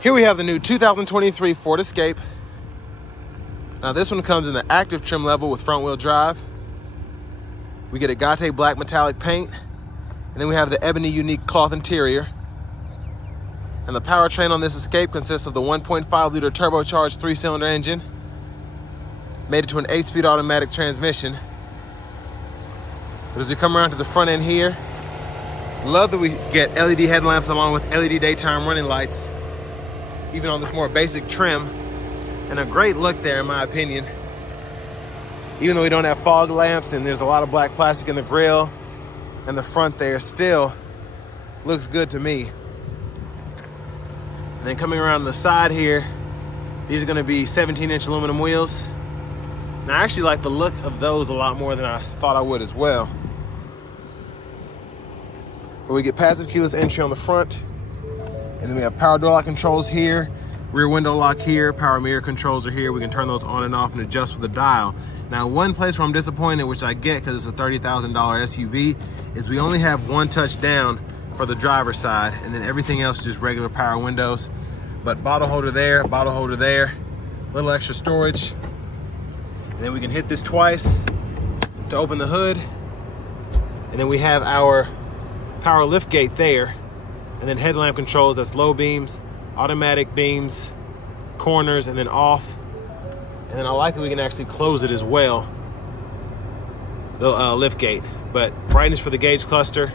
Here we have the new 2023 Ford Escape. Now this one comes in the active trim level with front wheel drive. We get a Gate black metallic paint, and then we have the ebony unique cloth interior. And the powertrain on this Escape consists of the 1.5 liter turbocharged 3-cylinder engine, made it to an 8-speed automatic transmission. But as we come around to the front end here, love that we get LED headlamps along with LED daytime running lights, even on this more basic trim, and a great look there in my opinion. Even though we don't have fog lamps and there's a lot of black plastic in the grille and the front there, still looks good to me. And then coming around to the side here, these are gonna be 17-inch aluminum wheels. And I actually like the look of those a lot more than I thought I would as well. But we get passive keyless entry on the front, and then we have power door lock controls here, rear window lock here, power mirror controls are here. We can turn those on and off and adjust with the dial. Now, one place where I'm disappointed, which I get because it's a $30,000 SUV, is we only have one touch down for the driver's side, and then everything else is just regular power windows. But bottle holder there, little extra storage. And then we can hit this twice to open the hood. And then we have our power lift gate there. And then headlamp controls, that's low beams, automatic beams, corners, and then off. And then I like that we can actually close it as well, the lift gate. But brightness for the gauge cluster.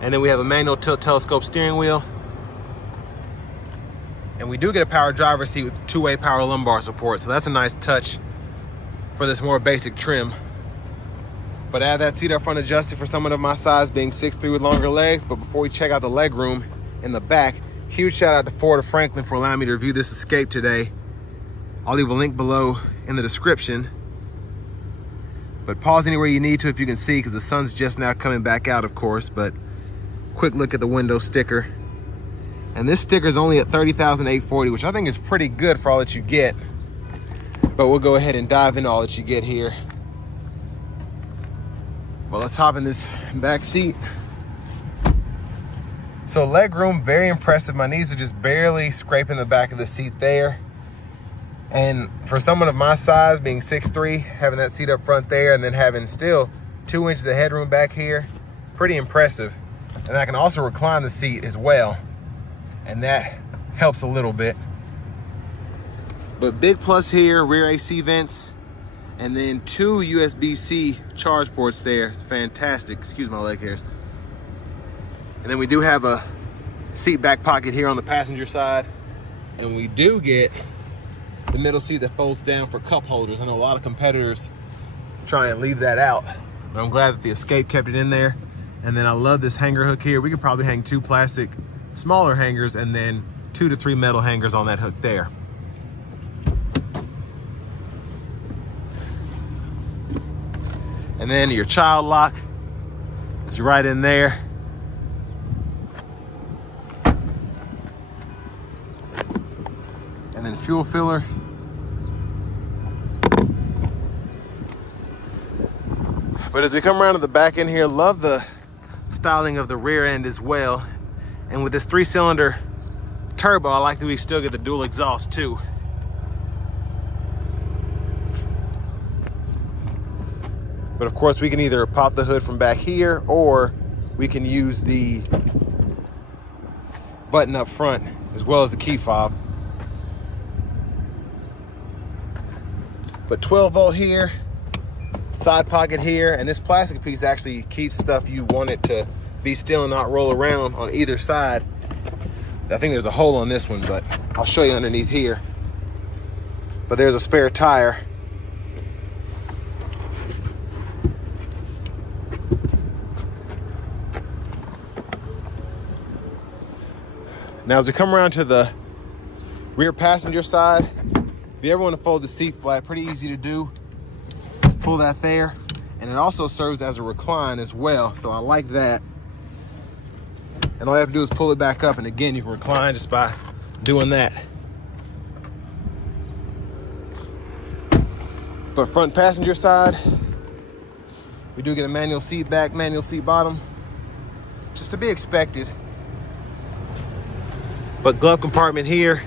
And then we have a manual tilt telescope steering wheel. And we do get a power driver's seat with two-way power lumbar support, so that's a nice touch for this more basic trim. But I have that seat up front adjusted for someone of my size, being 6'3" with longer legs. But before we check out the leg room in the back, huge shout out to Ford of Franklin for allowing me to review this Escape today. I'll leave a link below in the description. But pause anywhere you need to if you can see, because the sun's just now coming back out, of course. But quick look at the window sticker. And this sticker is only at $30,840, which I think is pretty good for all that you get. But we'll go ahead and dive into all that you get here. Well, let's hop in this back seat. So leg room, very impressive. My knees are just barely scraping the back of the seat there. And for someone of my size, being 6'3", having that seat up front there, and then having still 2 inches of headroom back here, pretty impressive. And I can also recline the seat as well, and that helps a little bit. But big plus here, rear AC vents, and then 2 USB-C charge ports there. It's fantastic. Excuse my leg hairs. And then we do have a seat back pocket here on the passenger side. And we do get the middle seat that folds down for cup holders. I know a lot of competitors try and leave that out, but I'm glad that the Escape kept it in there. And then I love this hanger hook here. We could probably hang 2 plastic smaller hangers and then 2 to 3 metal hangers on that hook there. And then your child lock is right in there. And then fuel filler. But as we come around to the back end here, love the styling of the rear end as well. And with this 3-cylinder turbo, I like that we still get the dual exhaust too. But of course, we can either pop the hood from back here, or we can use the button up front as well as the key fob. But 12-volt here, side pocket here, and this plastic piece actually keeps stuff you want it to be still and not roll around on either side. I think there's a hole on this one, but I'll show you underneath here. But there's a spare tire. Now, as we come around to the rear passenger side, if you ever want to fold the seat flat, pretty easy to do. Just pull that there, and it also serves as a recline as well, so I like that. And all you have to do is pull it back up, and again, you can recline just by doing that. But front passenger side, we do get a manual seat back, manual seat bottom, just to be expected. But glove compartment here,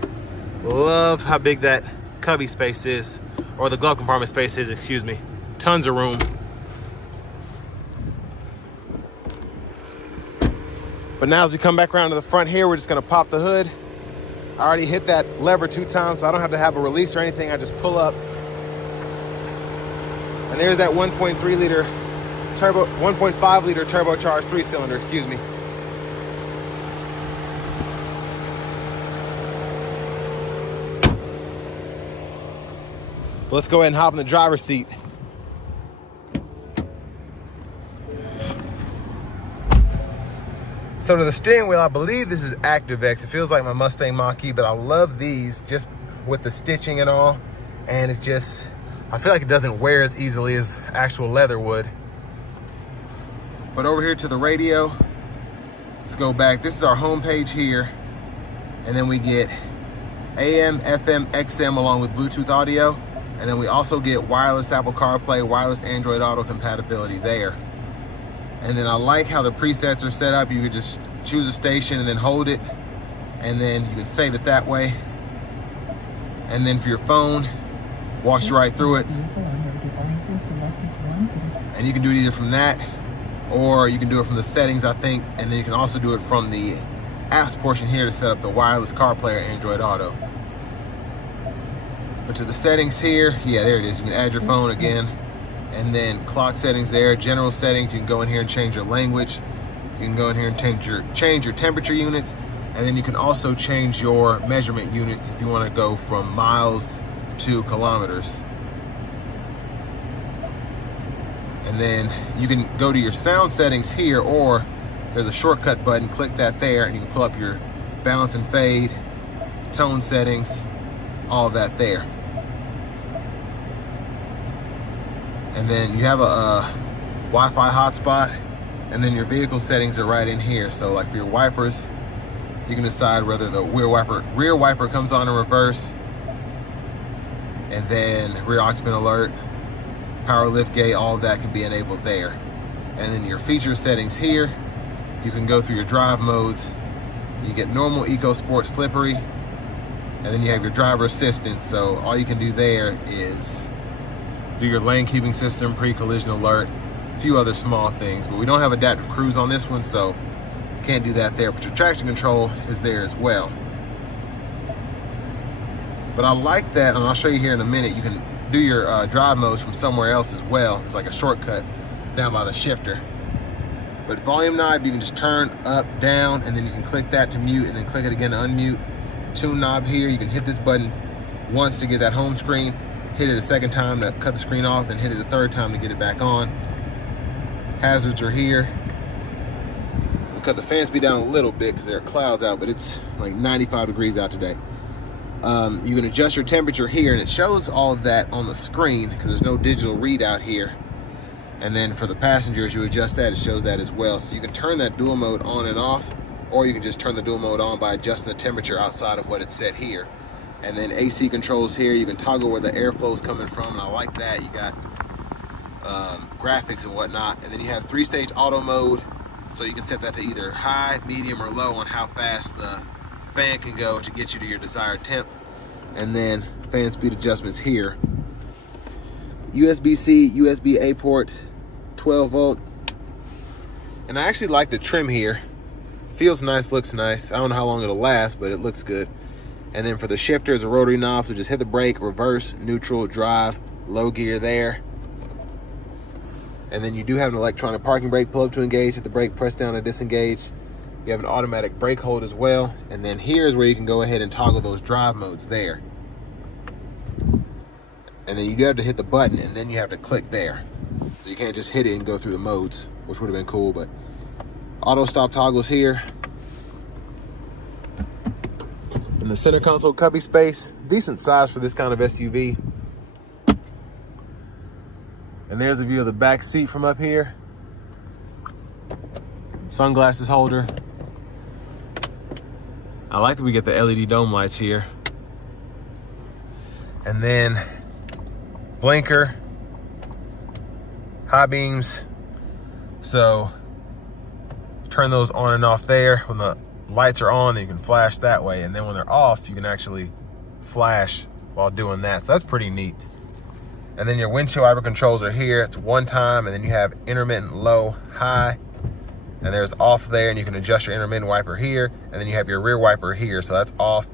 love how big that cubby space is, or the glove compartment space is, excuse me. Tons of room. But now as we come back around to the front here, we're just gonna pop the hood. I already hit that lever 2 times, so I don't have to have a release or anything. I just pull up. And there's that 1.3 liter turbo, 1.5 liter turbocharged 3-cylinder, excuse me. Let's go ahead and hop in the driver's seat. So to the steering wheel, I believe this is ActiveX. It feels like my Mustang Mach-E, but I love these just with the stitching and all. And it just, I feel like it doesn't wear as easily as actual leather would. But over here to the radio, let's go back. This is our home page here. And then we get AM, FM, XM along with Bluetooth audio. And then we also get wireless Apple CarPlay, wireless Android Auto compatibility there. And then I like how the presets are set up. You could just choose a station and then hold it. And then you can save it that way. And then for your phone, walks you right through it. And you can do it either from that, or you can do it from the settings, I think. And then you can also do it from the apps portion here to set up the wireless CarPlay or Android Auto. But to the settings here, yeah, there it is. You can add your phone again. And then clock settings there, general settings. You can go in here and change your language. You can go in here and change your temperature units. And then you can also change your measurement units if you want to go from miles to kilometers. And then you can go to your sound settings here, or there's a shortcut button, click that there, and you can pull up your balance and fade, tone settings, all that there. And then you have a Wi-Fi hotspot, and then your vehicle settings are right in here. So like for your wipers, you can decide whether the rear wiper comes on in reverse, and then rear occupant alert, power lift gate, all of that can be enabled there. And then your feature settings here, you can go through your drive modes. You get normal, eco, sport, slippery, and then you have your driver assistance. So all you can do there is do your lane keeping system, pre-collision alert, a few other small things. But we don't have adaptive cruise on this one, so can't do that there. But your traction control is there as well. But I like that, and I'll show you here in a minute, you can do your drive modes from somewhere else as well. It's like a shortcut down by the shifter. But volume knob, you can just turn up, down, and then you can click that to mute, and then click it again to unmute. Tune knob here, you can hit this button once to get that home screen, hit it a second time to cut the screen off, and hit it a third time to get it back on. Hazards are here. We'll cut the fan speed down a little bit because there are clouds out, but it's like 95 degrees out today. You can adjust your temperature here, and it shows all of that on the screen because there's no digital readout here. And then for the passengers, you adjust that, it shows that as well. So you can turn that dual mode on and off, or you can just turn the dual mode on by adjusting the temperature outside of what it's set here. And then AC controls here, you can toggle where the airflow is coming from, and I like that. You got graphics and whatnot. And then you have 3-stage auto mode, so you can set that to either high, medium, or low on how fast the fan can go to get you to your desired temp. And then fan speed adjustments here. USB-C, USB-A port, 12 volt. And I actually like the trim here. Feels nice, looks nice. I don't know how long it'll last, but it looks good. And then for the shifter is a rotary knob, so just hit the brake, reverse, neutral, drive, low gear there. And then you do have an electronic parking brake. Pull up to engage, hit the brake, press down to disengage. You have an automatic brake hold as well. And then here's where you can go ahead and toggle those drive modes there. And then you do have to hit the button, and then you have to click there. So you can't just hit it and go through the modes, which would have been cool, but auto stop toggles here. In the center console cubby space, decent size for this kind of SUV. And there's a view of the back seat from up here. Sunglasses holder. I like that we get the LED dome lights here. And then blinker, high beams. So turn those on and off there when the lights are on, then you can flash that way. And then when they're off, you can actually flash while doing that. So that's pretty neat. And then your windshield wiper controls are here. It's one time, and then you have intermittent low, high, and there's off there, and you can adjust your intermittent wiper here, and then you have your rear wiper here. So that's off,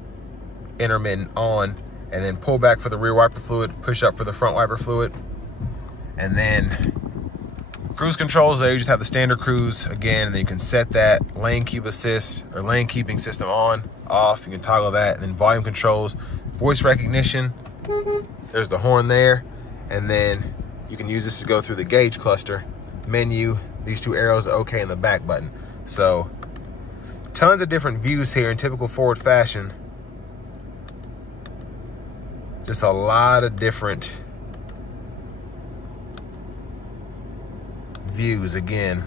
intermittent on, and then pull back for the rear wiper fluid, push up for the front wiper fluid. And then cruise controls there, you just have the standard cruise again, and then you can set that lane keep assist or lane keeping system on, off, you can toggle that. And then volume controls, voice recognition, there's the horn there. And then you can use this to go through the gauge cluster menu, these two arrows, OK, and the back button. So tons of different views here in typical Ford fashion. Just a lot of different views. Again,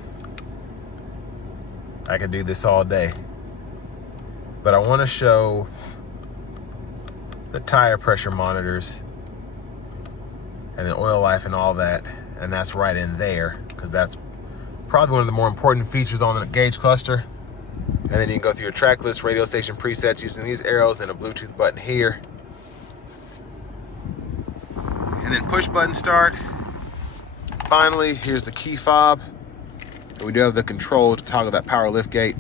I could do this all day, but I want to show the tire pressure monitors and the oil life and all that, and that's right in there because that's probably one of the more important features on the gauge cluster. And then you can go through your track list, radio station presets using these arrows, and a Bluetooth button here. And then push button start. Finally, here's the key fob. And we do have the control to toggle that power lift gate.